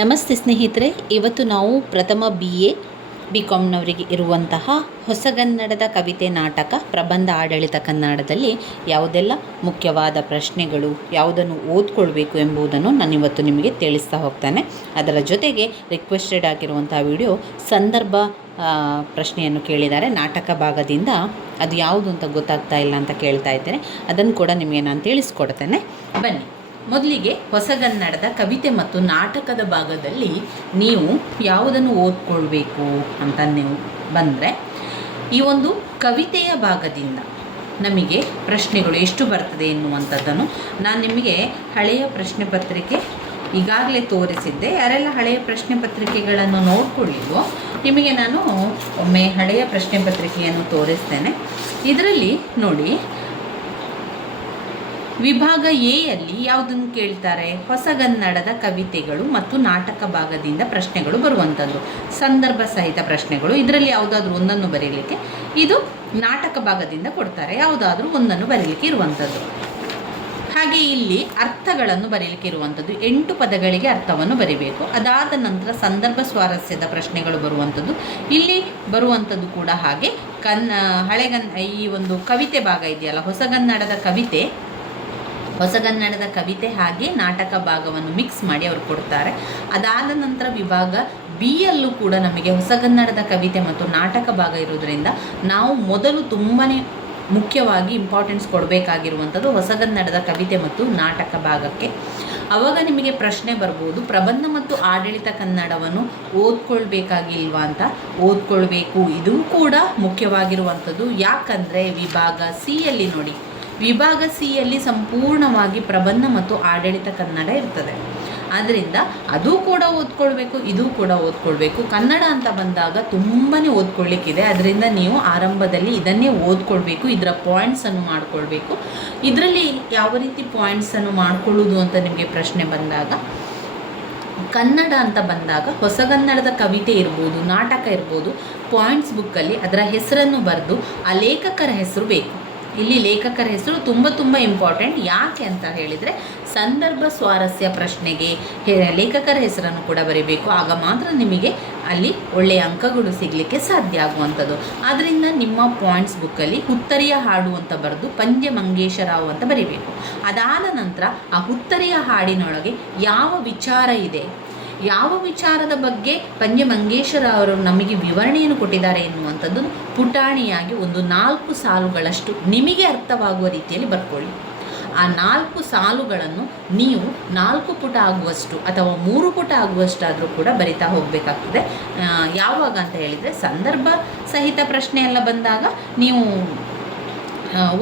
ನಮಸ್ತೆ ಸ್ನೇಹಿತರೆ, ಇವತ್ತು ನಾವು ಪ್ರಥಮ BA BComನವರಿಗೆ ಇರುವಂತಹ ಹೊಸಗನ್ನಡದ ಕವಿತೆ, ನಾಟಕ, ಪ್ರಬಂಧ, ಆಡಳಿತ ಕನ್ನಡದಲ್ಲಿ ಯಾವುದೆಲ್ಲ ಮುಖ್ಯವಾದ ಪ್ರಶ್ನೆಗಳು, ಯಾವುದನ್ನು ಓದ್ಕೊಳ್ಬೇಕು ಎಂಬುದನ್ನು ನಾನಿವತ್ತು ನಿಮಗೆ ತಿಳಿಸ್ತಾ ಹೋಗ್ತಾನೆ. ಅದರ ಜೊತೆಗೆ ರಿಕ್ವೆಸ್ಟೆಡ್ ಆಗಿರುವಂಥ ವಿಡಿಯೋ ಸಂದರ್ಭ ಪ್ರಶ್ನೆಯನ್ನು ಕೇಳಿದ್ದಾರೆ ನಾಟಕ ಭಾಗದಿಂದ. ಅದು ಯಾವುದು ಅಂತ ಗೊತ್ತಾಗ್ತಾ ಇಲ್ಲ ಅಂತ ಕೇಳ್ತಾ ಇದ್ದೇನೆ. ಅದನ್ನು ಕೂಡ ನಿಮಗೆ ನಾನು ತಿಳಿಸ್ಕೊಡ್ತೇನೆ. ಬನ್ನಿ, ಮೊದಲಿಗೆ ಹೊಸಗನ್ನಡದ ಕವಿತೆ ಮತ್ತು ನಾಟಕದ ಭಾಗದಲ್ಲಿ ನೀವು ಯಾವುದನ್ನು ಓದ್ಕೊಳ್ಬೇಕು ಅಂತ ನೀವು ಬಂದರೆ, ಈ ಒಂದು ಕವಿತೆಯ ಭಾಗದಿಂದ ನಮಗೆ ಪ್ರಶ್ನೆಗಳು ಎಷ್ಟು ಬರ್ತದೆ ಎನ್ನುವಂಥದ್ದನ್ನು ನಾನು ನಿಮಗೆ ಹಳೆಯ ಪ್ರಶ್ನೆ ಪತ್ರಿಕೆ ಈಗಾಗಲೇ ತೋರಿಸಿದ್ದೆ. ಯಾರೆಲ್ಲ ಹಳೆಯ ಪ್ರಶ್ನೆ ಪತ್ರಿಕೆಗಳನ್ನು ನೋಡ್ಕೊಳ್ಳಿಲ್ವೋ ನಿಮಗೆ ನಾನು ಒಮ್ಮೆ ಹಳೆಯ ಪ್ರಶ್ನೆ ಪತ್ರಿಕೆಯನ್ನು ತೋರಿಸ್ತೇನೆ. ಇದರಲ್ಲಿ ನೋಡಿ, ವಿಭಾಗ ಎಯಲ್ಲಿ ಯಾವುದನ್ನು ಕೇಳ್ತಾರೆ? ಹೊಸಗನ್ನಡದ ಕವಿತೆಗಳು ಮತ್ತು ನಾಟಕ ಭಾಗದಿಂದ ಪ್ರಶ್ನೆಗಳು ಬರುವಂಥದ್ದು, ಸಂದರ್ಭ ಸಹಿತ ಪ್ರಶ್ನೆಗಳು. ಇದರಲ್ಲಿ ಯಾವುದಾದ್ರೂ ಒಂದನ್ನು ಬರೀಲಿಕ್ಕೆ, ಇದು ನಾಟಕ ಭಾಗದಿಂದ ಕೊಡ್ತಾರೆ, ಯಾವುದಾದ್ರೂ ಒಂದನ್ನು ಬರೀಲಿಕ್ಕೆ ಇರುವಂಥದ್ದು. ಹಾಗೆ ಇಲ್ಲಿ ಅರ್ಥಗಳನ್ನು ಬರೀಲಿಕ್ಕೆ ಇರುವಂಥದ್ದು, 8 ಪದಗಳಿಗೆ ಅರ್ಥವನ್ನು ಬರೀಬೇಕು. ಅದಾದ ನಂತರ ಸಂದರ್ಭ ಸ್ವಾರಸ್ಯದ ಪ್ರಶ್ನೆಗಳು ಬರುವಂಥದ್ದು. ಇಲ್ಲಿ ಬರುವಂಥದ್ದು ಕೂಡ ಹಾಗೆ ಈ ಒಂದು ಕವಿತೆ ಭಾಗ ಇದೆಯಲ್ಲ, ಹೊಸಗನ್ನಡದ ಕವಿತೆ ಹಾಗೆ ನಾಟಕ ಭಾಗವನ್ನು ಮಿಕ್ಸ್ ಮಾಡಿ ಅವರು ಕೊಡ್ತಾರೆ. ಅದಾದ ನಂತರ ವಿಭಾಗ ಬಿಯಲ್ಲೂ ಕೂಡ ನಮಗೆ ಹೊಸಗನ್ನಡದ ಕವಿತೆ ಮತ್ತು ನಾಟಕ ಭಾಗ ಇರೋದರಿಂದ ನಾವು ಮೊದಲು ತುಂಬಾ ಮುಖ್ಯವಾಗಿ ಇಂಪಾರ್ಟೆನ್ಸ್ ಕೊಡಬೇಕಾಗಿರುವಂಥದ್ದು ಹೊಸಗನ್ನಡದ ಕವಿತೆ ಮತ್ತು ನಾಟಕ ಭಾಗಕ್ಕೆ. ಆವಾಗ ನಿಮಗೆ ಪ್ರಶ್ನೆ ಬರ್ಬೋದು, ಪ್ರಬಂಧ ಮತ್ತು ಆಡಳಿತ ಕನ್ನಡವನ್ನು ಓದ್ಕೊಳ್ಬೇಕಾಗಿಲ್ವಾ ಅಂತ. ಓದ್ಕೊಳ್ಬೇಕು, ಇದು ಕೂಡ ಮುಖ್ಯವಾಗಿರುವಂಥದ್ದು. ಯಾಕಂದರೆ ವಿಭಾಗ ಸಿಯಲ್ಲಿ ನೋಡಿ, ವಿಭಾಗ ಸಿಯಲ್ಲಿ ಸಂಪೂರ್ಣವಾಗಿ ಪ್ರಬಂಧ ಮತ್ತು ಆಡಳಿತ ಕನ್ನಡ ಇರ್ತದೆ. ಆದ್ದರಿಂದ ಅದು ಕೂಡ ಓದ್ಕೊಳ್ಬೇಕು, ಇದು ಕೂಡ ಓದ್ಕೊಳ್ಬೇಕು. ಕನ್ನಡ ಅಂತ ಬಂದಾಗ ತುಂಬಾ ಓದ್ಕೊಳ್ಳಿಕ್ಕಿದೆ. ಅದರಿಂದ ನೀವು ಆರಂಭದಲ್ಲಿ ಇದನ್ನೇ ಓದ್ಕೊಳ್ಬೇಕು, ಇದರ ಪಾಯಿಂಟ್ಸನ್ನು ಮಾಡ್ಕೊಳ್ಬೇಕು. ಇದರಲ್ಲಿ ಯಾವ ರೀತಿ ಪಾಯಿಂಟ್ಸನ್ನು ಮಾಡ್ಕೊಳ್ಳೋದು ಅಂತ ನಿಮಗೆ ಪ್ರಶ್ನೆ ಬಂದಾಗ, ಕನ್ನಡ ಅಂತ ಬಂದಾಗ ಹೊಸಗನ್ನಡದ ಕವಿತೆ ಇರ್ಬೋದು, ನಾಟಕ ಇರ್ಬೋದು, ಪಾಯಿಂಟ್ಸ್ ಬುಕ್ಕಲ್ಲಿ ಅದರ ಹೆಸರನ್ನು ಬರೆದು ಆ ಲೇಖಕರ ಹೆಸರು ಬೇಕು. ಇಲ್ಲಿ ಲೇಖಕರ ಹೆಸರು ತುಂಬ ಇಂಪಾರ್ಟೆಂಟ್. ಯಾಕೆ ಅಂತ ಹೇಳಿದರೆ, ಸಂದರ್ಭ ಸ್ವಾರಸ್ಯ ಪ್ರಶ್ನೆಗೆ ಲೇಖಕರ ಹೆಸರನ್ನು ಕೂಡ ಬರೀಬೇಕು. ಆಗ ಮಾತ್ರ ನಿಮಗೆ ಅಲ್ಲಿ ಒಳ್ಳೆಯ ಅಂಕಗಳು ಸಿಗಲಿಕ್ಕೆ ಸಾಧ್ಯ ಆಗುವಂಥದ್ದು. ಆದ್ದರಿಂದ ನಿಮ್ಮ ಪಾಯಿಂಟ್ಸ್ ಬುಕ್ಕಲ್ಲಿ ಹುತ್ತರಿಯ ಹಾಡು ಅಂತ ಬರೆದು ಪಂದ್ಯ ಮಂಗೇಶರಾವ್ ಅಂತ ಬರೀಬೇಕು. ಅದಾದ ನಂತರ ಆ ಹುತ್ತರಿಯ ಹಾಡಿನೊಳಗೆ ಯಾವ ವಿಚಾರ ಇದೆ, ಯಾವ ವಿಚಾರದ ಬಗ್ಗೆ ಪಂದ್ಯ ಮಂಗೇಶರಾವ್ ನಮಗೆ ವಿವರಣೆಯನ್ನು ಕೊಟ್ಟಿದ್ದಾರೆ ಎನ್ನುವಂಥದ್ದು ಪುಟಾಣಿಯಾಗಿ ಒಂದು 4 ಸಾಲುಗಳಷ್ಟು ನಿಮಗೆ ಅರ್ಥವಾಗುವ ರೀತಿಯಲ್ಲಿ ಬರ್ಕೊಳ್ಳಿ. ಆ 4 ಸಾಲುಗಳನ್ನು ನೀವು 4 ಪುಟ ಆಗುವಷ್ಟು ಅಥವಾ 3 ಪುಟ ಆಗುವಷ್ಟಾದರೂ ಕೂಡ ಬರಿತಾ ಹೋಗಬೇಕಾಗ್ತದೆ. ಯಾವಾಗ ಅಂತ ಹೇಳಿದರೆ, ಸಂದರ್ಭ ಸಹಿತ ಪ್ರಶ್ನೆ ಎಲ್ಲ ಬಂದಾಗ ನೀವು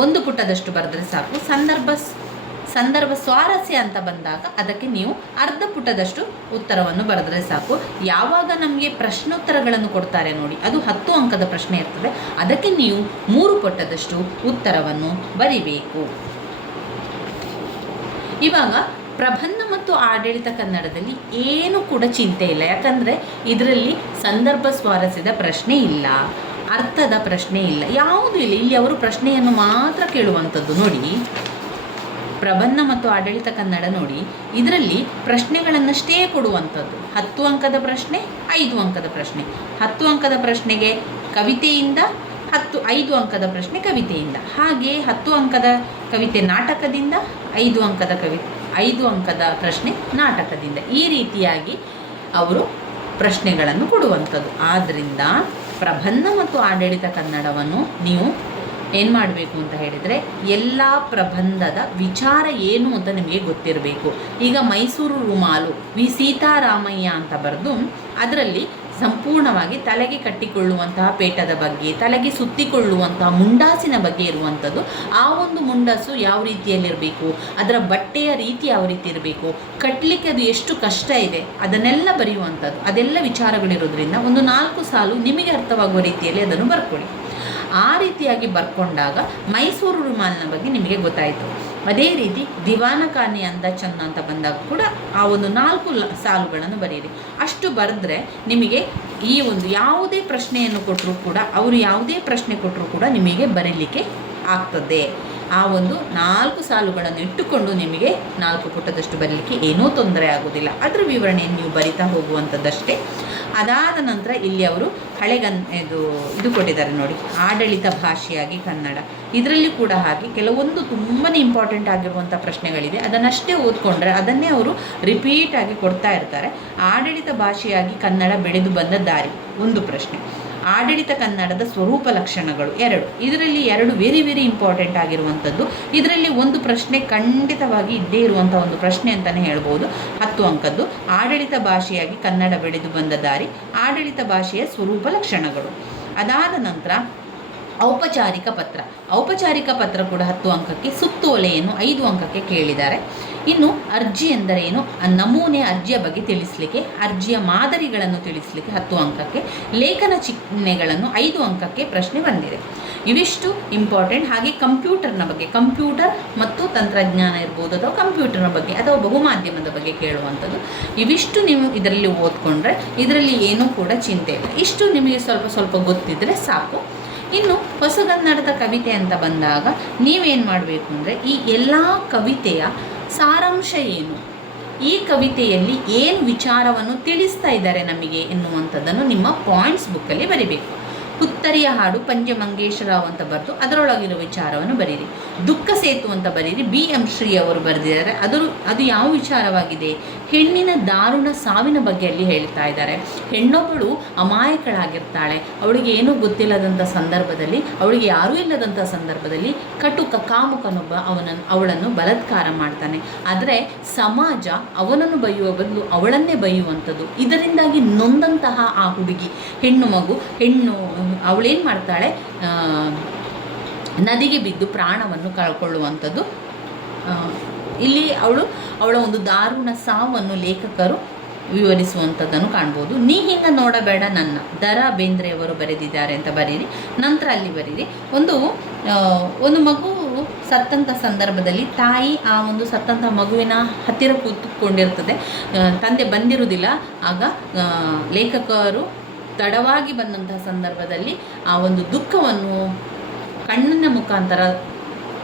1 ಪುಟದಷ್ಟು ಬರೆದ್ರೆ ಸಾಕು. ಸಂದರ್ಭ ಸ್ವಾರಸ್ಯ ಅಂತ ಬಂದಾಗ ಅದಕ್ಕೆ ನೀವು ಅರ್ಧ ಪುಟದಷ್ಟು ಉತ್ತರವನ್ನು ಬರೆದ್ರೆ ಸಾಕು. ಯಾವಾಗ ನಮಗೆ ಪ್ರಶ್ನೋತ್ತರಗಳನ್ನು ಕೊಡ್ತಾರೆ ನೋಡಿ, ಅದು 10 ಅಂಕದ ಪ್ರಶ್ನೆ ಇರ್ತದೆ, ಅದಕ್ಕೆ ನೀವು 3 ಪುಟದಷ್ಟು ಉತ್ತರವನ್ನು ಬರಿಬೇಕು. ಇವಾಗ ಪ್ರಬಂಧ ಮತ್ತು ಆಡಳಿತ ಕನ್ನಡದಲ್ಲಿ ಏನು ಕೂಡ ಚಿಂತೆ ಇಲ್ಲ. ಯಾಕಂದರೆ ಇದರಲ್ಲಿ ಸಂದರ್ಭ ಸ್ವಾರಸ್ಯದ ಪ್ರಶ್ನೆ ಇಲ್ಲ, ಅರ್ಥದ ಪ್ರಶ್ನೆ ಇಲ್ಲ, ಯಾವುದೂ ಇಲ್ಲ. ಇಲ್ಲಿ ಅವರು ಪ್ರಶ್ನೆಯನ್ನು ಮಾತ್ರ ಕೇಳುವಂಥದ್ದು. ನೋಡಿ, ಪ್ರಬಂಧ ಮತ್ತು ಆಡಳಿತ ಕನ್ನಡ ನೋಡಿ, ಇದರಲ್ಲಿ ಪ್ರಶ್ನೆಗಳನ್ನಷ್ಟೇ ಕೊಡುವಂಥದ್ದು. 10 ಅಂಕದ ಪ್ರಶ್ನೆ, 5 ಅಂಕದ ಪ್ರಶ್ನೆ. 10 ಅಂಕದ ಪ್ರಶ್ನೆಗೆ ಕವಿತೆಯಿಂದ 5 ಅಂಕದ ಪ್ರಶ್ನೆ ಕವಿತೆಯಿಂದ. ಹಾಗೆ 10 ಅಂಕದ ಕವಿತೆ ನಾಟಕದಿಂದ, 5 ಅಂಕದ ಪ್ರಶ್ನೆ ನಾಟಕದಿಂದ. ಈ ರೀತಿಯಾಗಿ ಅವರು ಪ್ರಶ್ನೆಗಳನ್ನು ಕೊಡುವಂಥದ್ದು. ಆದ್ದರಿಂದ ಪ್ರಬಂಧ ಮತ್ತು ಆಡಳಿತ ಕನ್ನಡವನ್ನು ನೀವು ಏನು ಮಾಡಬೇಕು ಅಂತ ಹೇಳಿದರೆ, ಎಲ್ಲ ಪ್ರಬಂಧದ ವಿಚಾರ ಏನು ಅಂತ ನಿಮಗೆ ಗೊತ್ತಿರಬೇಕು. ಈಗ ಮೈಸೂರು ರುಮಾಲು ಸೀತಾರಾಮಯ್ಯ ಅಂತ ಬರೆದು ಅದರಲ್ಲಿ ಸಂಪೂರ್ಣವಾಗಿ ತಲೆಗೆ ಕಟ್ಟಿಕೊಳ್ಳುವಂತಹ ಪೇಟದ ಬಗ್ಗೆ, ತಲೆಗೆ ಸುತ್ತಿಕೊಳ್ಳುವಂತಹ ಮುಂಡಾಸಿನ ಬಗ್ಗೆ ಇರುವಂಥದ್ದು. ಆ ಒಂದು ಮುಂಡಾಸು ಯಾವ ರೀತಿಯಲ್ಲಿರಬೇಕು, ಅದರ ಬಟ್ಟೆಯ ರೀತಿ ಯಾವ ರೀತಿ ಇರಬೇಕು, ಕಟ್ಟಲಿಕ್ಕೆ ಅದು ಎಷ್ಟು ಕಷ್ಟ ಇದೆ, ಅದನ್ನೆಲ್ಲ ಬರೆಯುವಂಥದ್ದು. ಅದೆಲ್ಲ ವಿಚಾರಗಳಿರೋದ್ರಿಂದ ಒಂದು 4 ಸಾಲು ನಿಮಗೆ ಅರ್ಥವಾಗುವ ರೀತಿಯಲ್ಲಿ ಅದನ್ನು ಬರ್ಕೊಳ್ಳಿ. ಆ ರೀತಿಯಾಗಿ ಬರ್ಕೊಂಡಾಗ ಮೈಸೂರು ರುಮಾಲಿನ ಬಗ್ಗೆ ನಿಮಗೆ ಗೊತ್ತಾಯಿತು. ಅದೇ ರೀತಿ ದಿವಾನಖಾನೆ ಅಂದ ಚಂದ ಅಂತ ಬಂದಾಗ ಕೂಡ ಆ ಒಂದು 4 ಸಾಲುಗಳನ್ನು ಬರೆಯಿರಿ. ಅಷ್ಟು ಬರೆದ್ರೆ ನಿಮಗೆ ಈ ಒಂದು ಯಾವುದೇ ಪ್ರಶ್ನೆಯನ್ನು ಕೊಟ್ಟರೂ ಕೂಡ, ಅವರು ಯಾವುದೇ ಪ್ರಶ್ನೆ ಕೊಟ್ಟರೂ ಕೂಡ ನಿಮಗೆ ಬರೀಲಿಕ್ಕೆ ಆಗ್ತದೆ. ಆ ಒಂದು 4 ಸಾಲುಗಳನ್ನು ಇಟ್ಟುಕೊಂಡು ನಿಮಗೆ 4 ಪುಟದಷ್ಟು ಬರೀಲಿಕ್ಕೆ ಏನೂ ತೊಂದರೆ ಆಗೋದಿಲ್ಲ. ಅದರ ವಿವರಣೆಯನ್ನು ನೀವು ಬರಿತಾ ಹೋಗುವಂಥದ್ದಷ್ಟೇ. ಅದಾದ ನಂತರ ಇಲ್ಲಿ ಅವರು ಇದು ಕೊಟ್ಟಿದ್ದಾರೆ ನೋಡಿ, ಆಡಳಿತ ಭಾಷೆಯಾಗಿ ಕನ್ನಡ. ಇದರಲ್ಲಿ ಕೂಡ ಹಾಗೆ ಕೆಲವೊಂದು ತುಂಬಾ ಇಂಪಾರ್ಟೆಂಟ್ ಆಗಿರುವಂಥ ಪ್ರಶ್ನೆಗಳಿದೆ. ಅದನ್ನಷ್ಟೇ ಓದ್ಕೊಂಡ್ರೆ ಅದನ್ನೇ ಅವರು ರಿಪೀಟ್ ಆಗಿ ಕೊಡ್ತಾ ಇರ್ತಾರೆ. ಆಡಳಿತ ಭಾಷೆಯಾಗಿ ಕನ್ನಡ ಬೆಳೆದು ಬಂದ ದಾರಿ ಒಂದು ಪ್ರಶ್ನೆ. ಆಡಳಿತ ಕನ್ನಡದ ಸ್ವರೂಪ ಲಕ್ಷಣಗಳು 2. ಇದರಲ್ಲಿ 2 ವೆರಿ ವೆರಿ ಇಂಪಾರ್ಟೆಂಟ್ ಆಗಿರುವಂಥದ್ದು. ಇದರಲ್ಲಿ ಒಂದು ಪ್ರಶ್ನೆ ಖಂಡಿತವಾಗಿ ಇದ್ದೇ ಇರುವಂಥ ಒಂದು ಪ್ರಶ್ನೆ ಅಂತಲೇ ಹೇಳ್ಬೋದು. 10 ಅಂಕದ್ದು. ಆಡಳಿತ ಭಾಷೆಯಾಗಿ ಕನ್ನಡ ಬೆಳೆದು ಬಂದ ದಾರಿ, ಆಡಳಿತ ಭಾಷೆಯ ಸ್ವರೂಪ ಲಕ್ಷಣಗಳು. ಅದಾದ ನಂತರ ಔಪಚಾರಿಕ ಪತ್ರ. ಔಪಚಾರಿಕ ಪತ್ರ ಕೂಡ 10 ಅಂಕಕ್ಕೆ. ಸುತ್ತೋಲೆಯನ್ನು 5 ಅಂಕಕ್ಕೆ ಕೇಳಿದ್ದಾರೆ. ಇನ್ನು ಅರ್ಜಿ ಎಂದರೇನು, ನಮೂನೆ ಅರ್ಜಿಯ ಬಗ್ಗೆ ತಿಳಿಸಲಿಕ್ಕೆ, ಅರ್ಜಿಯ ಮಾದರಿಗಳನ್ನು ತಿಳಿಸಲಿಕ್ಕೆ 10 ಅಂಕಕ್ಕೆ. ಲೇಖನ ಚಿಹ್ನೆಗಳನ್ನು 5 ಅಂಕಕ್ಕೆ ಪ್ರಶ್ನೆ ಬಂದಿದೆ. ಇವಿಷ್ಟು ಇಂಪಾರ್ಟೆಂಟ್. ಹಾಗೆ ಕಂಪ್ಯೂಟರ್ನ ಬಗ್ಗೆ, ಕಂಪ್ಯೂಟರ್ ಮತ್ತು ತಂತ್ರಜ್ಞಾನ ಇರ್ಬೋದು, ಅಥವಾ ಕಂಪ್ಯೂಟರ್ನ ಬಗ್ಗೆ ಅಥವಾ ಬಹುಮಾಧ್ಯಮದ ಬಗ್ಗೆ ಕೇಳುವಂಥದ್ದು. ಇವಿಷ್ಟು ನೀವು ಇದರಲ್ಲಿ ಓದ್ಕೊಂಡ್ರೆ ಇದರಲ್ಲಿ ಏನೂ ಕೂಡ ಚಿಂತೆ ಇಲ್ಲ. ಇಷ್ಟು ನಿಮಗೆ ಸ್ವಲ್ಪ ಸ್ವಲ್ಪ ಗೊತ್ತಿದ್ದರೆ ಸಾಕು. ಇನ್ನು ಹೊಸಗನ್ನಡದ ಕವಿತೆ ಅಂತ ಬಂದಾಗ ನೀವೇನು ಮಾಡಬೇಕು ಅಂದರೆ, ಈ ಎಲ್ಲ ಕವಿತೆಯ ಸಾರಾಂಶ ಏನು, ಈ ಕವಿತೆಯಲ್ಲಿ ಏನು ವಿಚಾರವನ್ನು ತಿಳಿಸ್ತಾ ಇದ್ದಾರೆ ನಮಗೆ ಎನ್ನುವಂಥದ್ದನ್ನು ನಿಮ್ಮ ಪಾಯಿಂಟ್ಸ್ ಬುಕ್ಕಲ್ಲಿ ಬರಿಬೇಕು. ಪುತ್ತರಿಯ ಹಾಡು ಪಂಚಮಂಗೇಶ್ವರರಾವ್ ಅಂತ ಬರೆದು ಅದರೊಳಗಿರೋ ವಿಚಾರವನ್ನು ಬರೀರಿ. ದುಃಖ ಸೇತು ಅಂತ ಬರೀರಿ. BM ಶ್ರೀ ಅವರು ಬರೆದಿದ್ದಾರೆ. ಅದು ಯಾವ ವಿಚಾರವಾಗಿದೆ, ಹೆಣ್ಣಿನ ದಾರುಣ ಸಾವಿನ ಬಗ್ಗೆ ಅಲ್ಲಿ ಹೇಳ್ತಾ ಇದ್ದಾರೆ. ಹೆಣ್ಣೊಬ್ಬಳು ಅಮಾಯಕಳಾಗಿರ್ತಾಳೆ. ಅವಳಿಗೆ ಏನೂ ಗೊತ್ತಿಲ್ಲದಂಥ ಸಂದರ್ಭದಲ್ಲಿ, ಅವಳಿಗೆ ಯಾರೂ ಇಲ್ಲದಂಥ ಸಂದರ್ಭದಲ್ಲಿ ಕಟುಕ ಕಾಮುಕನೊಬ್ಬ ಅವಳನ್ನು ಬಲಾತ್ಕಾರ ಮಾಡ್ತಾನೆ. ಆದರೆ ಸಮಾಜ ಅವನನ್ನು ಬೈಯುವ ಬದಲು ಅವಳನ್ನೇ ಬೈಯುವಂಥದ್ದು. ಇದರಿಂದಾಗಿ ನೊಂದಂತಹ ಆ ಹುಡುಗಿ, ಹೆಣ್ಣು ಅವಳೇನು ಮಾಡ್ತಾಳೆ, ನದಿಗೆ ಬಿದ್ದು ಪ್ರಾಣವನ್ನು ಕಳ್ಕೊಳ್ಳುವಂಥದ್ದು. ಇಲ್ಲಿ ಅವಳ ಒಂದು ದಾರುಣ ಸಾವನ್ನು ಲೇಖಕರು ವಿವರಿಸುವಂಥದ್ದನ್ನು ಕಾಣ್ಬೋದು. ನೀ ಹಿಂಗೆ ನೋಡಬೇಡ ನನ್ನ, ದ.ರಾ ಬೇಂದ್ರೆಯವರು ಬರೆದಿದ್ದಾರೆ ಅಂತ ಬರೀರಿ. ನಂತರ ಅಲ್ಲಿ ಬರೀರಿ, ಒಂದು ಮಗು ಸತ್ತಂಥ ಸಂದರ್ಭದಲ್ಲಿ ತಾಯಿ ಆ ಒಂದು ಸತ್ತಂಥ ಮಗುವಿನ ಹತ್ತಿರ ಕೂತ್ಕೊಂಡಿರ್ತದೆ, ತಂದೆ ಬಂದಿರುವುದಿಲ್ಲ. ಆಗ ಲೇಖಕರು ತಡವಾಗಿ ಬಂದಂತಹ ಸಂದರ್ಭದಲ್ಲಿ ಆ ಒಂದು ದುಃಖವನ್ನು ಕಣ್ಣಿನ ಮುಖಾಂತರ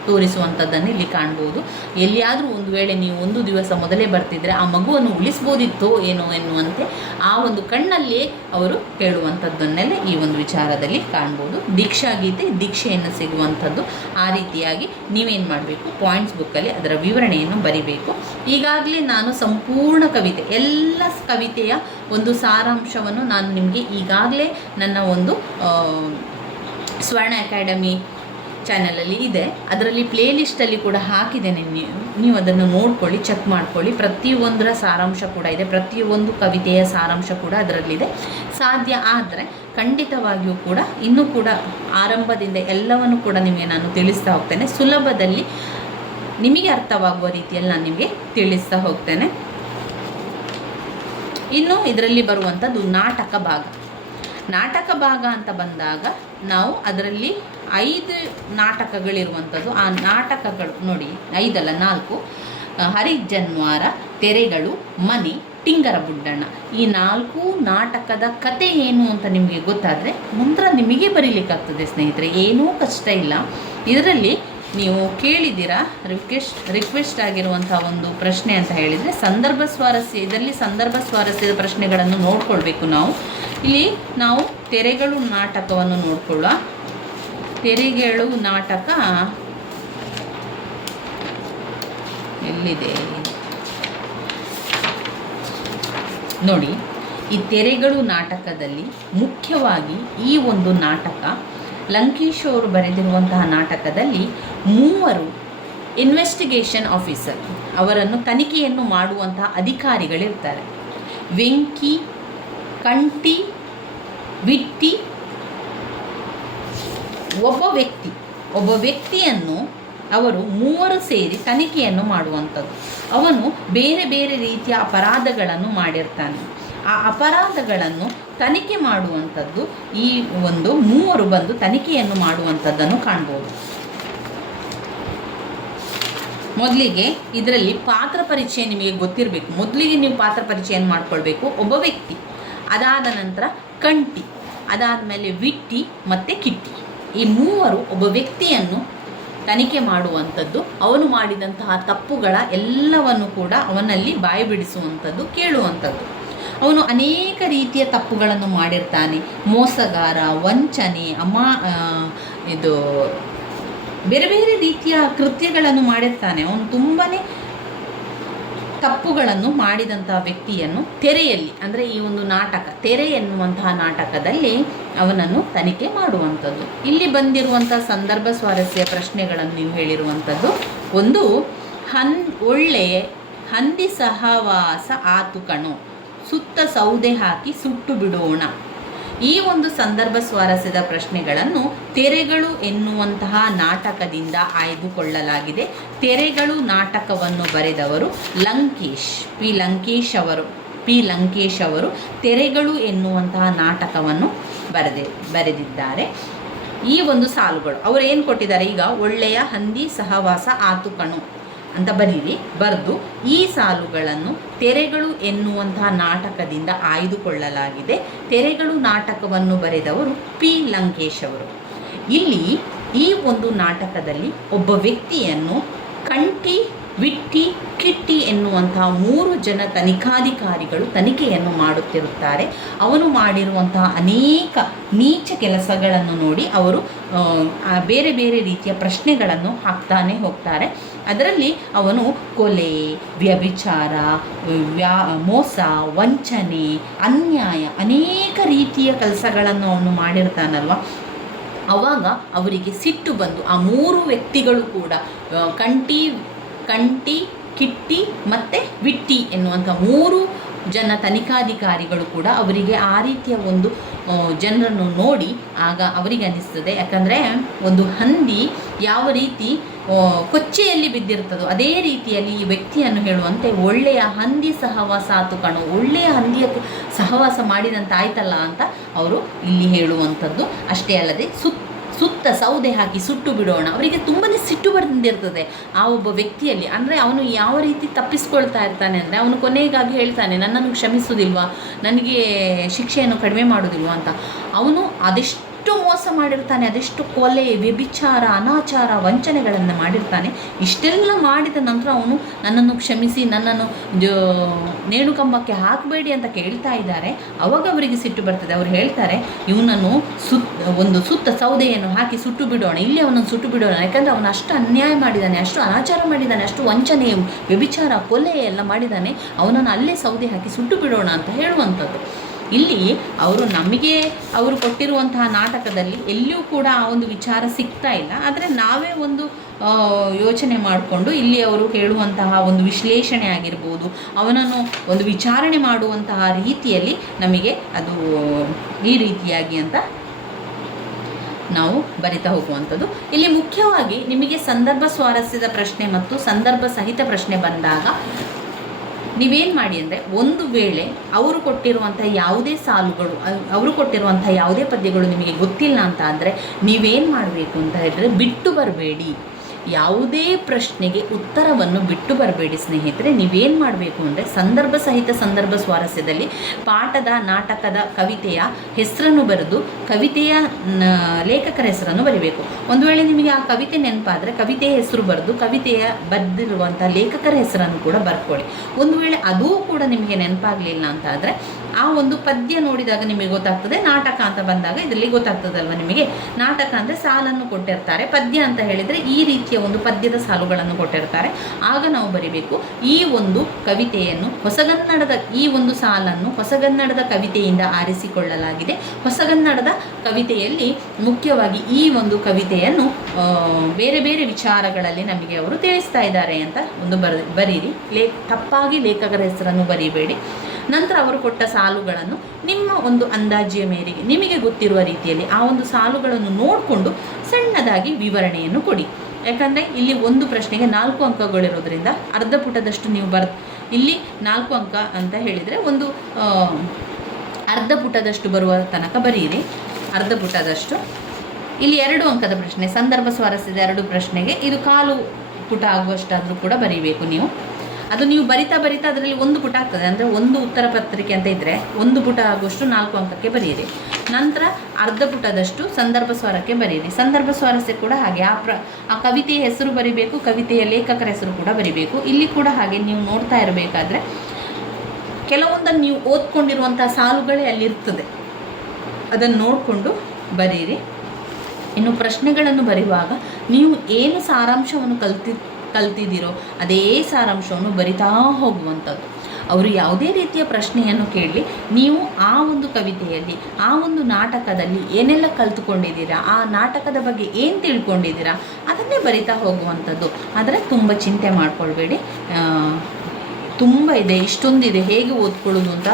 ತೋರಿಸುವಂಥದ್ದನ್ನು ಇಲ್ಲಿ ಕಾಣ್ಬೋದು. ಎಲ್ಲಿಯಾದರೂ ಒಂದು ವೇಳೆ ನೀವು ಒಂದು ದಿವಸ ಮೊದಲೇ ಬರ್ತಿದ್ರೆ ಆ ಮಗುವನ್ನು ಉಳಿಸ್ಬೋದಿತ್ತೋ ಏನೋ ಎನ್ನುವಂತೆ ಆ ಒಂದು ಕಣ್ಣಲ್ಲೇ ಅವರು ಹೇಳುವಂಥದ್ದನ್ನೆಲ್ಲ ಈ ಒಂದು ವಿಚಾರದಲ್ಲಿ ಕಾಣ್ಬೋದು. ದೀಕ್ಷಾಗೀತೆ, ದೀಕ್ಷೆಯನ್ನು ಸಿಗುವಂಥದ್ದು. ಆ ರೀತಿಯಾಗಿ ನೀವೇನು ಮಾಡಬೇಕು, ಪಾಯಿಂಟ್ಸ್ ಬುಕ್ಕಲ್ಲಿ ಅದರ ವಿವರಣೆಯನ್ನು ಬರಿಬೇಕು. ಈಗಾಗಲೇ ನಾನು ಸಂಪೂರ್ಣ ಕವಿತೆ, ಎಲ್ಲ ಕವಿತೆಯ ಒಂದು ಸಾರಾಂಶವನ್ನು ನಾನು ನಿಮಗೆ ಈಗಾಗಲೇ ನನ್ನ ಒಂದು ಸ್ವರ್ಣ ಅಕಾಡೆಮಿ ಚಾನಲಲ್ಲಿ ಇದೆ. ಅದರಲ್ಲಿ ಪ್ಲೇಲಿಸ್ಟಲ್ಲಿ ಕೂಡ ಹಾಕಿದ್ದೇನೆ. ನೀವು ಅದನ್ನು ನೋಡ್ಕೊಳ್ಳಿ, ಚೆಕ್ ಮಾಡ್ಕೊಳ್ಳಿ. ಪ್ರತಿಯೊಂದರ ಸಾರಾಂಶ ಕೂಡ ಇದೆ, ಪ್ರತಿಯೊಂದು ಕವಿತೆಯ ಸಾರಾಂಶ ಕೂಡ ಅದರಲ್ಲಿದೆ. ಸಾಧ್ಯ ಆದರೆ ಖಂಡಿತವಾಗಿಯೂ ಕೂಡ ಇನ್ನೂ ಕೂಡ ಆರಂಭದಿಂದ ಎಲ್ಲವನ್ನು ಕೂಡ ನಿಮಗೆ ನಾನು ತಿಳಿಸ್ತಾ ಹೋಗ್ತೇನೆ. ಸುಲಭದಲ್ಲಿ ನಿಮಗೆ ಅರ್ಥವಾಗುವ ರೀತಿಯಲ್ಲಿ ನಾನು ನಿಮಗೆ ತಿಳಿಸ್ತಾ ಹೋಗ್ತೇನೆ. ಇನ್ನು ಇದರಲ್ಲಿ ಬರುವಂಥದ್ದು ನಾಟಕ ಭಾಗ. ನಾಟಕ ಭಾಗ ಅಂತ ಬಂದಾಗ ನಾವು ಅದರಲ್ಲಿ 5 ನಾಟಕಗಳಿರುವಂಥದ್ದು. ಆ ನಾಟಕಗಳು ನೋಡಿ, 5 ಅಲ್ಲ 4: ಹರಿಜನ್ವಾರ, ತೆರೆಗಳು, ಮನೆ, ಟಿಂಗರ ಬುಡ್ಡಣ್ಣ. ಈ 4 ನಾಟಕದ ಕತೆ ಏನು ಅಂತ ನಿಮಗೆ ಗೊತ್ತಾದರೆ ನಂತರ ನಿಮಗೆ ಬರೀಲಿಕ್ಕಾಗ್ತದೆ ಸ್ನೇಹಿತರೆ. ಏನೂ ಕಷ್ಟ ಇಲ್ಲ. ಇದರಲ್ಲಿ ನೀವು ಕೇಳಿದ್ದೀರಾ, ರಿಕ್ವೆಸ್ಟ್ ಆಗಿರುವಂಥ ಒಂದು ಪ್ರಶ್ನೆ ಅಂತ ಹೇಳಿದರೆ ಸಂದರ್ಭ ಸ್ವಾರಸ್ಯ. ಇದರಲ್ಲಿ ಸಂದರ್ಭ ಸ್ವಾರಸ್ಯದ ಪ್ರಶ್ನೆಗಳನ್ನು ನೋಡ್ಕೊಳ್ಬೇಕು ನಾವು. ಇಲ್ಲಿ ನಾವು ತೆರೆಗಳು ನಾಟಕವನ್ನು ನೋಡ್ಕೊಳ್ಳುವ. ತೆರೆಗಳು ನಾಟಕ ಎಲ್ಲಿದೆ ನೋಡಿ. ಈ ತೆರೆಗಳು ನಾಟಕದಲ್ಲಿ ಮುಖ್ಯವಾಗಿ ಈ ಒಂದು ನಾಟಕ ಲಂಕೇಶ್ ಅವರು ಬರೆದಿರುವಂತಹ ನಾಟಕದಲ್ಲಿ 3 ಇನ್ವೆಸ್ಟಿಗೇಷನ್ ಆಫೀಸರ್, ಅವರನ್ನು ತನಿಖೆಯನ್ನು ಮಾಡುವಂತಹ ಅಧಿಕಾರಿಗಳಿರ್ತಾರೆ. ವೆಂಕಿ, ಕಂಟಿ, ವಿಟ್ಟಿ. ಒಬ್ಬ ವ್ಯಕ್ತಿಯನ್ನು ಅವರು 3 ಸೇರಿ ತನಿಖೆಯನ್ನು ಮಾಡುವಂಥದ್ದು. ಅವನು ಬೇರೆ ಬೇರೆ ರೀತಿಯ ಅಪರಾಧಗಳನ್ನು ಮಾಡಿರ್ತಾನೆ. ಆ ಅಪರಾಧಗಳನ್ನು ತನಿಖೆ ಮಾಡುವಂಥದ್ದು ಈ ಒಂದು 3 ಬಂದು ತನಿಖೆಯನ್ನು ಮಾಡುವಂಥದ್ದನ್ನು ಕಾಣ್ಬೋದು. ಮೊದಲಿಗೆ ಇದರಲ್ಲಿ ಪಾತ್ರ ಪರಿಚಯ ನಿಮಗೆ ಗೊತ್ತಿರಬೇಕು. ಮೊದಲಿಗೆ ನೀವು ಪಾತ್ರ ಪರಿಚಯವನ್ನು ಮಾಡ್ಕೊಳ್ಬೇಕು. ಒಬ್ಬ ವ್ಯಕ್ತಿ, ಅದಾದ ನಂತರ ಕಂಟಿ, ಅದಾದ ಮೇಲೆ ವಿಟ್ಟಿ ಮತ್ತು ಕಿಟ್ಟಿ. ಈ 3 ಒಬ್ಬ ವ್ಯಕ್ತಿಯನ್ನು ತನಿಖೆ ಮಾಡುವಂಥದ್ದು, ಅವನು ಮಾಡಿದಂತಹ ತಪ್ಪುಗಳ ಎಲ್ಲವನ್ನು ಕೂಡ ಅವನಲ್ಲಿ ಬಾಯಿ ಬಿಡಿಸುವಂಥದ್ದು, ಕೇಳುವಂಥದ್ದು. ಅವನು ಅನೇಕ ರೀತಿಯ ತಪ್ಪುಗಳನ್ನು ಮಾಡಿರ್ತಾನೆ. ಮೋಸಗಾರ, ವಂಚನೆ, ಇದು ಬೇರೆ ಬೇರೆ ರೀತಿಯ ಕೃತ್ಯಗಳನ್ನು ಮಾಡಿರ್ತಾನೆ. ಅವನು ತುಂಬಾ ತಪ್ಪುಗಳನ್ನು ಮಾಡಿದಂತಹ ವ್ಯಕ್ತಿಯನ್ನು ತೆರೆಯಲ್ಲಿ, ಅಂದರೆ ಈ ಒಂದು ನಾಟಕ, ತೆರೆ ಎನ್ನುವಂತಹ ನಾಟಕದಲ್ಲಿ ಅವನನ್ನು ತನಿಖೆ ಮಾಡುವಂಥದ್ದು. ಇಲ್ಲಿ ಬಂದಿರುವಂತಹ ಸಂದರ್ಭ ಸ್ವಾರಸ್ಯ ಪ್ರಶ್ನೆಗಳನ್ನು ನೀವು ಹೇಳಿರುವಂಥದ್ದು, ಒಂದು ಒಳ್ಳೆ ಹಂದಿ ಸಹವಾಸ ಆತು ಕಣೋ, ಸುತ್ತ ಸೌದೆ ಹಾಕಿ ಸುಟ್ಟು ಬಿಡೋಣ. ಈ ಒಂದು ಸಂದರ್ಭ ಸ್ವಾರಸ್ಯದ ಪ್ರಶ್ನೆಗಳನ್ನು ತೆರೆಗಳು ಎನ್ನುವಂತಹ ನಾಟಕದಿಂದ ಆಯ್ದುಕೊಳ್ಳಲಾಗಿದೆ. ತೆರೆಗಳು ನಾಟಕವನ್ನು ಬರೆದವರು ಪಿ ಲಂಕೇಶ್ ಅವರು ತೆರೆಗಳು ಎನ್ನುವಂತಹ ನಾಟಕವನ್ನು ಬರೆದಿದ್ದಾರೆ. ಈ ಒಂದು ಸಾಲುಗಳು ಅವರು ಏನು ಕೊಟ್ಟಿದ್ದಾರೆ, ಈಗ ಒಳ್ಳೆಯ ಹಂದಿ ಸಹವಾಸ ಆತು ಕಣೋ ಅಂತ ಬರೆದು ಈ ಸಾಲುಗಳನ್ನು ತೆರೆಗಳು ಎನ್ನುವಂತಹ ನಾಟಕದಿಂದ ಆಯ್ದುಕೊಳ್ಳಲಾಗಿದೆ. ತೆರೆಗಳು ನಾಟಕವನ್ನು ಬರೆದವರು ಪಿ ಲಂಕೇಶ್ ಅವರು. ಇಲ್ಲಿ ಈ ಒಂದು ನಾಟಕದಲ್ಲಿ ಒಬ್ಬ ವ್ಯಕ್ತಿಯನ್ನು ಕಂಟಿ, ವಿಟ್ಟಿ, ಕಿಟ್ಟಿ ಎನ್ನುವಂತಹ 3 ಜನ ತನಿಖಾಧಿಕಾರಿಗಳು ತನಿಖೆಯನ್ನು ಮಾಡುತ್ತಿರುತ್ತಾರೆ. ಅವನು ಮಾಡಿರುವಂತಹ ಅನೇಕ ನೀಚ ಕೆಲಸಗಳನ್ನು ನೋಡಿ ಅವರು ಬೇರೆ ಬೇರೆ ರೀತಿಯ ಪ್ರಶ್ನೆಗಳನ್ನು ಹಾಕ್ತಾನೆ ಹೋಗ್ತಾರೆ. ಅದರಲ್ಲಿ ಅವನು ಕೊಲೆ, ವ್ಯಭಿಚಾರ, ಮೋಸ, ವಂಚನೆ, ಅನ್ಯಾಯ, ಅನೇಕ ರೀತಿಯ ಕೆಲಸಗಳನ್ನು ಅವನು ಮಾಡಿರ್ತಾನಲ್ವ. ಆವಾಗ ಅವರಿಗೆ ಸಿಟ್ಟು ಬಂದು ಆ 3 ವ್ಯಕ್ತಿಗಳು ಕೂಡ ಕಂಟಿ, ಕಿಟ್ಟಿ ಮತ್ತು ವಿಟ್ಟಿ ಎನ್ನುವಂಥ 3 ಜನ ತನಿಖಾಧಿಕಾರಿಗಳು ಕೂಡ ಅವರಿಗೆ ಆ ರೀತಿಯ ಒಂದು ಜನರನ್ನು ನೋಡಿ ಆಗ ಅವರಿಗೆ ಅನ್ನಿಸ್ತದೆ, ಯಾಕಂದರೆ ಒಂದು ಹಂದಿ ಯಾವ ರೀತಿ ಕೊಚ್ಚೆಯಲ್ಲಿ ಬಿದ್ದಿರ್ತದೋ ಅದೇ ರೀತಿಯಲ್ಲಿ ಈ ವ್ಯಕ್ತಿಯನ್ನು ಹೇಳುವಂತೆ ಒಳ್ಳೆಯ ಹಂದಿ ಸಹವಾಸ ಆತು ಕಣೋ, ಒಳ್ಳೆಯ ಹಂದಿಯ ಸಹವಾಸ ಮಾಡಿದಂತೆ ಆಯ್ತಲ್ಲ ಅಂತ ಅವರು ಇಲ್ಲಿ ಹೇಳುವಂಥದ್ದು. ಅಷ್ಟೇ ಅಲ್ಲದೆ ಸುತ್ತ ಸೌದೆ ಹಾಕಿ ಸುಟ್ಟು ಬಿಡೋಣ. ಅವರಿಗೆ ತುಂಬಾ ಸಿಟ್ಟು ಬಂದಿರ್ತದೆ ಆ ಒಬ್ಬ ವ್ಯಕ್ತಿಯಲ್ಲಿ. ಅಂದರೆ ಅವನು ಯಾವ ರೀತಿ ತಪ್ಪಿಸ್ಕೊಳ್ತಾ ಇರ್ತಾನೆ ಅಂದರೆ, ಅವನು ಕೊನೆಗಾಗಿ ಹೇಳ್ತಾನೆ, ನನ್ನನ್ನು ಕ್ಷಮಿಸುವುದಿಲ್ವಾ, ನನಗೆ ಶಿಕ್ಷೆಯನ್ನು ಕಡಿಮೆ ಮಾಡೋದಿಲ್ವಾ ಅಂತ. ಅವನು ಅದೆಷ್ಟು ಮೋಸ ಮಾಡಿರ್ತಾನೆ, ಅದೆಷ್ಟು ಕೊಲೆ, ವ್ಯಭಿಚಾರ, ಅನಾಚಾರ, ವಂಚನೆಗಳನ್ನು ಮಾಡಿರ್ತಾನೆ. ಇಷ್ಟೆಲ್ಲ ಮಾಡಿದ ನಂತರ ಅವನು ನನ್ನನ್ನು ಕ್ಷಮಿಸಿ, ನನ್ನನ್ನು ನೇಣುಕಂಬಕ್ಕೆ ಹಾಕಬೇಡಿ ಅಂತ ಕೇಳ್ತಾ ಇದ್ದಾರೆ. ಅವಾಗ ಅವರಿಗೆ ಸಿಟ್ಟು ಬರ್ತದೆ. ಅವರು ಹೇಳ್ತಾರೆ, ಇವನನ್ನು ಸುತ್ತ ಸೌದೆಯನ್ನು ಹಾಕಿ ಸುಟ್ಟು ಬಿಡೋಣ, ಇಲ್ಲಿ ಅವನನ್ನು ಸುಟ್ಟು ಬಿಡೋಣ, ಯಾಕಂದರೆ ಅವನು ಅಷ್ಟು ಅನ್ಯಾಯ ಮಾಡಿದ್ದಾನೆ, ಅಷ್ಟು ಅನಾಚಾರ ಮಾಡಿದ್ದಾನೆ, ಅಷ್ಟು ವಂಚನೆ, ವ್ಯಭಿಚಾರ, ಕೊಲೆ ಎಲ್ಲ ಮಾಡಿದ್ದಾನೆ, ಅವನನ್ನು ಅಲ್ಲೇ ಸೌದೆ ಹಾಕಿ ಸುಟ್ಟು ಬಿಡೋಣ ಅಂತ ಹೇಳುವಂಥದ್ದು. ಇಲ್ಲಿ ಅವರು ಕೊಟ್ಟಿರುವಂತಹ ನಾಟಕದಲ್ಲಿ ಎಲ್ಲಿಯೂ ಕೂಡ ಆ ಒಂದು ವಿಚಾರ ಸಿಗ್ತಾ ಇಲ್ಲ. ಆದರೆ ನಾವೇ ಒಂದು ಯೋಚನೆ ಮಾಡಿಕೊಂಡು ಇಲ್ಲಿ ಅವರು ಹೇಳುವಂತಹ ಒಂದು ವಿಶ್ಲೇಷಣೆ ಆಗಿರ್ಬೋದು, ಅವನನ್ನು ಒಂದು ವಿಚಾರಣೆ ಮಾಡುವಂತಹ ರೀತಿಯಲ್ಲಿ ನಮಗೆ ಅದು ಈ ರೀತಿಯಾಗಿ ಅಂತ ನಾವು ಬರಿತಾ ಹೋಗುವಂಥದ್ದು. ಇಲ್ಲಿ ಮುಖ್ಯವಾಗಿ ನಿಮಗೆ ಸಂದರ್ಭ ಸ್ವಾರಸ್ಯದ ಪ್ರಶ್ನೆ ಮತ್ತು ಸಂದರ್ಭ ಸಹಿತ ಪ್ರಶ್ನೆ ಬಂದಾಗ ನೀವೇನು ಮಾಡಿ ಅಂದರೆ, ಒಂದು ವೇಳೆ ಅವರು ಕೊಟ್ಟಿರುವಂಥ ಯಾವುದೇ ಸಾಲುಗಳು, ಅವರು ಕೊಟ್ಟಿರುವಂಥ ಯಾವುದೇ ಪದ್ಯಗಳು ನಿಮಗೆ ಗೊತ್ತಿಲ್ಲ ಅಂತ ಅಂದರೆ ನೀವೇನು ಮಾಡಬೇಕು ಅಂತ ಹೇಳಿದ್ರೆ, ಬಿಟ್ಟು ಬರಬೇಡಿ. ಯಾವುದೇ ಪ್ರಶ್ನೆಗೆ ಉತ್ತರವನ್ನು ಬಿಟ್ಟು ಬರಬೇಡಿ ಸ್ನೇಹಿತರೆ. ನೀವೇನು ಮಾಡಬೇಕು ಅಂದರೆ, ಸಂದರ್ಭ ಸಹಿತ ಸಂದರ್ಭ ಸ್ವಾರಸ್ಯದಲ್ಲಿ ಪಾಠದ, ನಾಟಕದ, ಕವಿತೆಯ ಹೆಸರನ್ನು ಬರೆದು ಕವಿತೆಯ ಲೇಖಕರ ಹೆಸರನ್ನು ಬರೀಬೇಕು. ಒಂದು ವೇಳೆ ನಿಮಗೆ ಆ ಕವಿತೆ ನೆನಪಾದರೆ ಕವಿತೆಯ ಹೆಸರು ಬರೆದು ಬರೆದಿರುವಂಥ ಲೇಖಕರ ಹೆಸರನ್ನು ಕೂಡ ಬರ್ಕೊಳ್ಳಿ. ಒಂದು ವೇಳೆ ಅದೂ ಕೂಡ ನಿಮಗೆ ನೆನಪಾಗಲಿಲ್ಲ ಅಂತ ಆದರೆ ಆ ಒಂದು ಪದ್ಯ ನೋಡಿದಾಗ ನಿಮಗೆ ಗೊತ್ತಾಗ್ತದೆ. ನಾಟಕ ಅಂತ ಬಂದಾಗ ಇದರಲ್ಲಿ ಗೊತ್ತಾಗ್ತದಲ್ವ ನಿಮಗೆ. ನಾಟಕ ಅಂದರೆ ಸಾಲನ್ನು ಕೊಟ್ಟಿರ್ತಾರೆ, ಪದ್ಯ ಅಂತ ಹೇಳಿದರೆ ಈ ರೀತಿಯ ಒಂದು ಪದ್ಯದ ಸಾಲುಗಳನ್ನು ಕೊಟ್ಟಿರ್ತಾರೆ. ಆಗ ನಾವು ಬರಿಬೇಕು, ಈ ಒಂದು ಕವಿತೆಯನ್ನು ಹೊಸಗನ್ನಡದ, ಈ ಒಂದು ಸಾಲನ್ನು ಹೊಸಗನ್ನಡದ ಕವಿತೆಯಿಂದ ಆರಿಸಿಕೊಳ್ಳಲಾಗಿದೆ. ಹೊಸಗನ್ನಡದ ಕವಿತೆಯಲ್ಲಿ ಮುಖ್ಯವಾಗಿ ಈ ಒಂದು ಕವಿತೆಯನ್ನು ಬೇರೆ ಬೇರೆ ವಿಚಾರಗಳಲ್ಲಿ ನಮಗೆ ಅವರು ತಿಳಿಸ್ತಾ ಇದ್ದಾರೆ ಅಂತ ಒಂದು ಬರೀರಿ. ತಪ್ಪಾಗಿ ಲೇಖಕರ ಹೆಸರನ್ನು ಬರೀಬೇಡಿ. ನಂತರ ಅವರು ಕೊಟ್ಟ ಸಾಲುಗಳನ್ನು ನಿಮ್ಮ ಒಂದು ಅಂದಾಜಿಯ ಮೇರೆಗೆ ನಿಮಗೆ ಗೊತ್ತಿರುವ ರೀತಿಯಲ್ಲಿ ಆ ಒಂದು ಸಾಲುಗಳನ್ನು ನೋಡಿಕೊಂಡು ಸಣ್ಣದಾಗಿ ವಿವರಣೆಯನ್ನು ಕೊಡಿ. ಯಾಕಂದರೆ ಇಲ್ಲಿ ಒಂದು ಪ್ರಶ್ನೆಗೆ 4 ಅಂಕಗಳಿರೋದ್ರಿಂದ ಅರ್ಧ ಪುಟದಷ್ಟು ನೀವು ಇಲ್ಲಿ 4 ಅಂಕ ಅಂತ ಹೇಳಿದರೆ ಒಂದು ಅರ್ಧ ಪುಟದಷ್ಟು ಬರುವ ತನಕ ಬರೀರಿ. ಅರ್ಧ ಪುಟದಷ್ಟು. ಇಲ್ಲಿ 2 ಅಂಕದ ಪ್ರಶ್ನೆ, ಸಂದರ್ಭ ಸ್ವಾರಸ್ಯದ 2 ಪ್ರಶ್ನೆಗೆ ಇದು 1/4 ಪುಟ ಆಗುವಷ್ಟಾದರೂ ಕೂಡ ಬರೀಬೇಕು ನೀವು. ಅದು ನೀವು ಬರಿತಾ ಅದರಲ್ಲಿ 1 ಪುಟ ಆಗ್ತದೆ. ಅಂದರೆ ಒಂದು ಉತ್ತರ ಪತ್ರಿಕೆ ಅಂತ ಇದ್ದರೆ 1 ಪುಟ ಆಗುವಷ್ಟು 4 ಅಂಕಕ್ಕೆ ಬರೆಯಿರಿ. ನಂತರ ಅರ್ಧ ಪುಟದಷ್ಟು ಸಂದರ್ಭ ಸ್ವರಕ್ಕೆ ಬರೀರಿ. ಸಂದರ್ಭ ಸ್ವರಕ್ಕೆ ಕೂಡ ಹಾಗೆ ಆ ಕವಿತೆಯ ಹೆಸರು ಬರಿಬೇಕು, ಕವಿತೆಯ ಲೇಖಕರ ಹೆಸರು ಕೂಡ ಬರಿಬೇಕು. ಇಲ್ಲಿ ಕೂಡ ಹಾಗೆ ನೀವು ನೋಡ್ತಾ ಇರಬೇಕಾದ್ರೆ ಕೆಲವೊಂದನ್ನು ನೀವು ಓದ್ಕೊಂಡಿರುವಂಥ ಸಾಲುಗಳೇ ಅಲ್ಲಿರ್ತದೆ, ಅದನ್ನು ನೋಡಿಕೊಂಡು ಬರೀರಿ. ಇನ್ನು ಪ್ರಶ್ನೆಗಳನ್ನು ಬರೆಯುವಾಗ ನೀವು ಏನು ಸಾರಾಂಶವನ್ನು ಕಲ್ತಿದ್ದೀರೋ ಅದೇ ಸಾರಾಂಶವನ್ನು ಬರಿತಾ ಹೋಗುವಂಥದ್ದು. ಅವರು ಯಾವುದೇ ರೀತಿಯ ಪ್ರಶ್ನೆಯನ್ನು ಕೇಳಲಿ, ನೀವು ಆ ಒಂದು ಕವಿತೆಯಲ್ಲಿ, ಆ ಒಂದು ನಾಟಕದಲ್ಲಿ ಏನೆಲ್ಲ ಕಲ್ತುಕೊಂಡಿದ್ದೀರಾ, ಆ ನಾಟಕದ ಬಗ್ಗೆ ಏನು ತಿಳ್ಕೊಂಡಿದ್ದೀರಾ ಅದನ್ನೇ ಬರಿತಾ ಹೋಗುವಂಥದ್ದು. ಆದರೆ ತುಂಬ ಚಿಂತೆ ಮಾಡ್ಕೊಳ್ಬೇಡಿ, ತುಂಬ ಇದೆ, ಇಷ್ಟೊಂದಿದೆ, ಹೇಗೆ ಓದ್ಕೊಳ್ಳೋದು ಅಂತ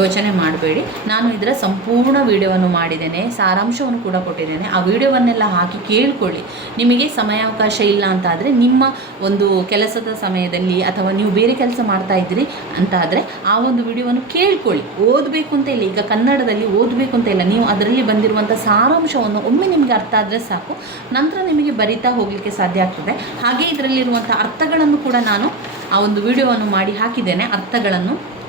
ಯೋಚನೆ ಮಾಡಬೇಡಿ. ನಾನು ಇದರ ಸಂಪೂರ್ಣ ವಿಡಿಯೋವನ್ನು ಮಾಡಿದ್ದೇನೆ, ಸಾರಾಂಶವನ್ನು ಕೂಡ ಕೊಟ್ಟಿದ್ದೇನೆ. ಆ ವಿಡಿಯೋವನ್ನೆಲ್ಲ ಹಾಕಿ ಕೇಳಿಕೊಳ್ಳಿ. ನಿಮಗೆ ಸಮಯಾವಕಾಶ ಇಲ್ಲ ಅಂತಾದರೆ ನಿಮ್ಮ ಒಂದು ಕೆಲಸದ ಸಮಯದಲ್ಲಿ ಅಥವಾ ನೀವು ಬೇರೆ ಕೆಲಸ ಮಾಡ್ತಾ ಇದ್ದೀರಿ ಅಂತಾದರೆ ಆ ಒಂದು ವಿಡಿಯೋವನ್ನು ಕೇಳಿಕೊಳ್ಳಿ. ಓದಬೇಕು ಅಂತ ಇಲ್ಲ, ಈಗ ಕನ್ನಡದಲ್ಲಿ ಓದಬೇಕು ಅಂತ ಇಲ್ಲ, ನೀವು ಅದರಲ್ಲಿ ಬಂದಿರುವಂಥ ಸಾರಾಂಶವನ್ನು ಒಮ್ಮೆ ನಿಮಗೆ ಅರ್ಥ ಆದರೆ ಸಾಕು, ನಂತರ ನಿಮಗೆ ಬರಿತಾ ಹೋಗಲಿಕ್ಕೆ ಸಾಧ್ಯ ಆಗ್ತದೆ. ಹಾಗೆ ಇದರಲ್ಲಿರುವಂಥ ಅರ್ಥಗಳನ್ನು ಕೂಡ ನಾನು ಆ ಒಂದು ವಿಡಿಯೋವನ್ನು ಮಾಡಿ ಹಾಕಿದ್ದೇನೆ.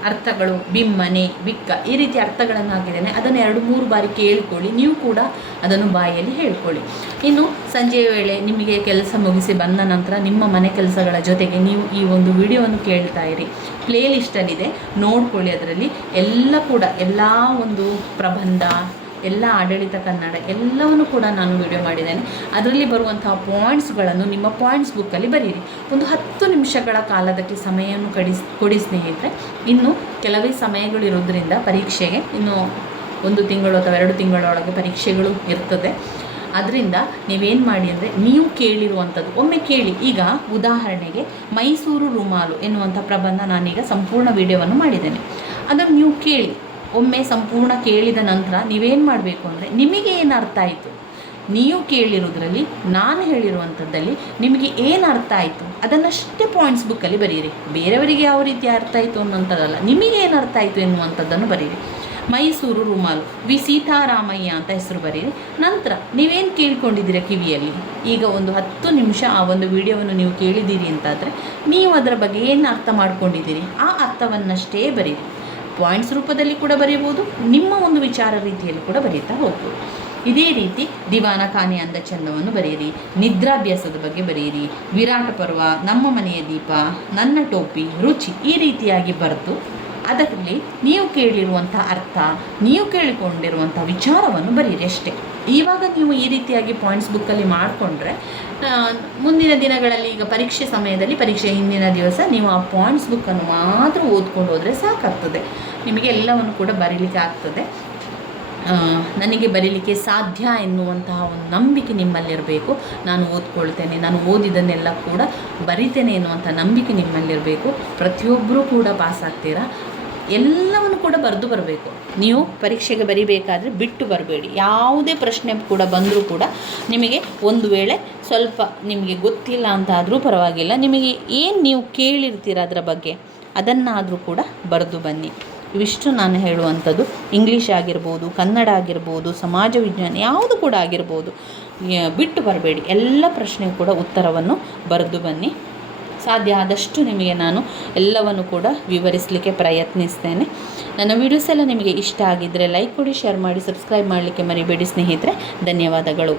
ಅರ್ಥಗಳು ಬಿಮ್ಮನೆ, ಬಿಕ್ಕ, ಈ ರೀತಿ ಅರ್ಥಗಳನ್ನು ಹಾಕಿದ್ದೇನೆ. ಅದನ್ನು 2-3 ಬಾರಿ ಕೇಳಿಕೊಳ್ಳಿ. ನೀವು ಕೂಡ ಅದನ್ನು ಬಾಯಲ್ಲಿ ಹೇಳ್ಕೊಳ್ಳಿ. ಇನ್ನು ಸಂಜೆಯ ವೇಳೆ ನಿಮಗೆ ಕೆಲಸ ಮುಗಿಸಿ ಬಂದ ನಂತರ ನಿಮ್ಮ ಮನೆ ಕೆಲಸಗಳ ಜೊತೆಗೆ ನೀವು ಈ ಒಂದು ವಿಡಿಯೋವನ್ನು ಕೇಳ್ತಾ ಇರಿ. ಪ್ಲೇ ಲಿಸ್ಟಲ್ಲಿದೆ, ನೋಡ್ಕೊಳ್ಳಿ. ಅದರಲ್ಲಿ ಎಲ್ಲ ಒಂದು ಪ್ರಬಂಧ, ಎಲ್ಲ ಆಡಳಿತ ಕನ್ನಡ ಎಲ್ಲವನ್ನು ಕೂಡ ನಾನು ವಿಡಿಯೋ ಮಾಡಿದ್ದೇನೆ. ಅದರಲ್ಲಿ ಬರುವಂತಹ ಪಾಯಿಂಟ್ಸ್ಗಳನ್ನು ನಿಮ್ಮ ಪಾಯಿಂಟ್ಸ್ ಬುಕ್ಕಲ್ಲಿ ಬರೀರಿ. ಒಂದು 10 ನಿಮಿಷಗಳ ಕಾಲದಕ್ಕೆ ಸಮಯವನ್ನು ಕೊಡಿ ಸ್ನೇಹಿತರೆ. ಇನ್ನು ಕೆಲವೇ ಸಮಯಗಳಿರೋದ್ರಿಂದ ಪರೀಕ್ಷೆಗೆ ಇನ್ನು 1 ತಿಂಗಳು ಅಥವಾ 2 ತಿಂಗಳೊಳಗೆ ಪರೀಕ್ಷೆಗಳು ಇರ್ತದೆ. ಅದರಿಂದ ನೀವೇನು ಮಾಡಿ ಅಂದರೆ, ನೀವು ಕೇಳಿರುವಂಥದ್ದು ಒಮ್ಮೆ ಕೇಳಿ. ಈಗ ಉದಾಹರಣೆಗೆ ಮೈಸೂರು ರುಮಾಲು ಎನ್ನುವಂಥ ಪ್ರಬಂಧ ನಾನೀಗ ಸಂಪೂರ್ಣ ವಿಡಿಯೋವನ್ನು ಮಾಡಿದ್ದೇನೆ. ಅದನ್ನು ನೀವು ಕೇಳಿ. ಒಮ್ಮೆ ಸಂಪೂರ್ಣ ಕೇಳಿದ ನಂತರ ನೀವೇನು ಮಾಡಬೇಕು ಅಂದರೆ, ನಿಮಗೆ ಏನು ಅರ್ಥ ಆಯಿತು, ನೀವು ಕೇಳಿರೋದ್ರಲ್ಲಿ ನಾನು ಹೇಳಿರುವಂಥದ್ದಲ್ಲಿ ನಿಮಗೆ ಏನು ಅರ್ಥ ಆಯಿತು ಅದನ್ನಷ್ಟೇ ಪಾಯಿಂಟ್ಸ್ ಬುಕ್ಕಲ್ಲಿ ಬರೀರಿ. ಬೇರೆಯವರಿಗೆ ಯಾವ ರೀತಿ ಅರ್ಥ ಆಯಿತು ಅನ್ನೋಂಥದ್ದಲ್ಲ, ನಿಮಗೆ ಏನು ಅರ್ಥ ಆಯಿತು ಎನ್ನುವಂಥದ್ದನ್ನು ಬರೀರಿ. ಮೈಸೂರು ರುಮಾಲು, ವಿ ಸೀತಾರಾಮಯ್ಯ ಅಂತ ಹೆಸರು ಬರೀರಿ. ನಂತರ ನೀವೇನು ಕೇಳ್ಕೊಂಡಿದ್ದೀರ ಕಿವಿಯಲ್ಲಿ, ಈಗ ಒಂದು 10 ನಿಮಿಷ ಆ ಒಂದು ವಿಡಿಯೋವನ್ನು ನೀವು ಕೇಳಿದ್ದೀರಿ ಅಂತಾದರೆ ನೀವು ಅದರ ಬಗ್ಗೆ ಏನು ಅರ್ಥ ಮಾಡ್ಕೊಂಡಿದ್ದೀರಿ ಆ ಅರ್ಥವನ್ನಷ್ಟೇ ಬರೀರಿ. ಪಾಯಿಂಟ್ಸ್ ರೂಪದಲ್ಲಿ ಕೂಡ ಬರೀಬೋದು, ನಿಮ್ಮ ಒಂದು ವಿಚಾರ ರೀತಿಯಲ್ಲಿ ಕೂಡ ಬರೀತಾ ಹೋಗ್ಬೋದು. ಇದೇ ರೀತಿ ದಿವಾನ ಖಾನೆ ಅಂದ ಚಂದವನ್ನು ಬರೆಯಿರಿ, ನಿದ್ರಾಭ್ಯಾಸದ ಬಗ್ಗೆ ಬರೆಯಿರಿ, ವಿರಾಟ ಪರ್ವ, ನಮ್ಮ ಮನೆಯ ದೀಪ, ನನ್ನ ಟೋಪಿ, ರುಚಿ, ಈ ರೀತಿಯಾಗಿ ಬರೆದು ಅದರಲ್ಲಿ ನೀವು ಕೇಳಿರುವಂಥ ಅರ್ಥ, ನೀವು ಕೇಳಿಕೊಂಡಿರುವಂಥ ವಿಚಾರವನ್ನು ಬರೀರಿ ಅಷ್ಟೇ. ಇವಾಗ ನೀವು ಈ ರೀತಿಯಾಗಿ ಪಾಯಿಂಟ್ಸ್ ಬುಕ್ಕಲ್ಲಿ ಮಾಡಿಕೊಂಡ್ರೆ ಮುಂದಿನ ದಿನಗಳಲ್ಲಿ, ಈಗ ಪರೀಕ್ಷೆ ಸಮಯದಲ್ಲಿ, ಪರೀಕ್ಷೆ ಹಿಂದಿನ ದಿವಸ ನೀವು ಆ ಪಾಯಿಂಟ್ಸ್ ಬುಕ್ಕನ್ನು ಮಾತ್ರ ಓದ್ಕೊಂಡು ಹೋದರೆ ಸಾಕಾಗ್ತದೆ. ನಿಮಗೆ ಎಲ್ಲವನ್ನು ಕೂಡ ಬರೀಲಿಕ್ಕೆ ಆಗ್ತದೆ. ನನಗೆ ಬರೀಲಿಕ್ಕೆ ಸಾಧ್ಯ ಎನ್ನುವಂತಹ ಒಂದು ನಂಬಿಕೆ ನಿಮ್ಮಲ್ಲಿರಬೇಕು. ನಾನು ಓದ್ಕೊಳ್ತೇನೆ, ನಾನು ಓದಿದ್ದನ್ನೆಲ್ಲ ಕೂಡ ಬರಿತೇನೆ ಎನ್ನುವಂಥ ನಂಬಿಕೆ ನಿಮ್ಮಲ್ಲಿರಬೇಕು. ಪ್ರತಿಯೊಬ್ಬರೂ ಕೂಡ ಪಾಸ್ ಆಗ್ತೀರಾ. ಎಲ್ಲವನ್ನು ಕೂಡ ಬರೆದು ಬರಬೇಕು. ನೀವು ಪರೀಕ್ಷೆಗೆ ಬರಿಬೇಕಾದ್ರೆ ಬಿಟ್ಟು ಬರಬೇಡಿ. ಯಾವುದೇ ಪ್ರಶ್ನೆ ಕೂಡ ಬಂದರೂ ಕೂಡ ನಿಮಗೆ ಒಂದು ವೇಳೆ ಸ್ವಲ್ಪ ನಿಮಗೆ ಗೊತ್ತಿಲ್ಲ ಅಂತಾದರೂ ಪರವಾಗಿಲ್ಲ, ನಿಮಗೆ ಏನು ನೀವು ಕೇಳಿರ್ತೀರ ಅದರ ಬಗ್ಗೆ ಅದನ್ನಾದರೂ ಕೂಡ ಬರೆದು ಬನ್ನಿ. ಇವಿಷ್ಟು ನಾನು ಹೇಳುವಂಥದ್ದು. ಇಂಗ್ಲೀಷ್ ಆಗಿರ್ಬೋದು, ಕನ್ನಡ ಆಗಿರ್ಬೋದು, ಸಮಾಜ ವಿಜ್ಞಾನ ಯಾವುದು ಕೂಡ ಆಗಿರ್ಬೋದು, ಬಿಟ್ಟು ಬರಬೇಡಿ. ಎಲ್ಲ ಪ್ರಶ್ನೆಗೂ ಕೂಡ ಉತ್ತರವನ್ನು ಬರೆದು ಬನ್ನಿ. ಸಾಧ್ಯ ಆದಷ್ಟು ನಿಮಗೆ ನಾನು ಎಲ್ಲವನ್ನು ಕೂಡ ವಿವರಿಸಲಿಕ್ಕೆ ಪ್ರಯತ್ನಿಸ್ತೇನೆ. ನನ್ನ ವಿಡಿಯೋಸ್ ಎಲ್ಲ ನಿಮಗೆ ಇಷ್ಟ ಆಗಿದ್ದರೆ ಲೈಕ್ ಕೊಡಿ, ಶೇರ್ ಮಾಡಿ, ಸಬ್ಸ್ಕ್ರೈಬ್ ಮಾಡಲಿಕ್ಕೆ ಮರಿಬೇಡಿ ಸ್ನೇಹಿತರೆ. ಧನ್ಯವಾದಗಳು.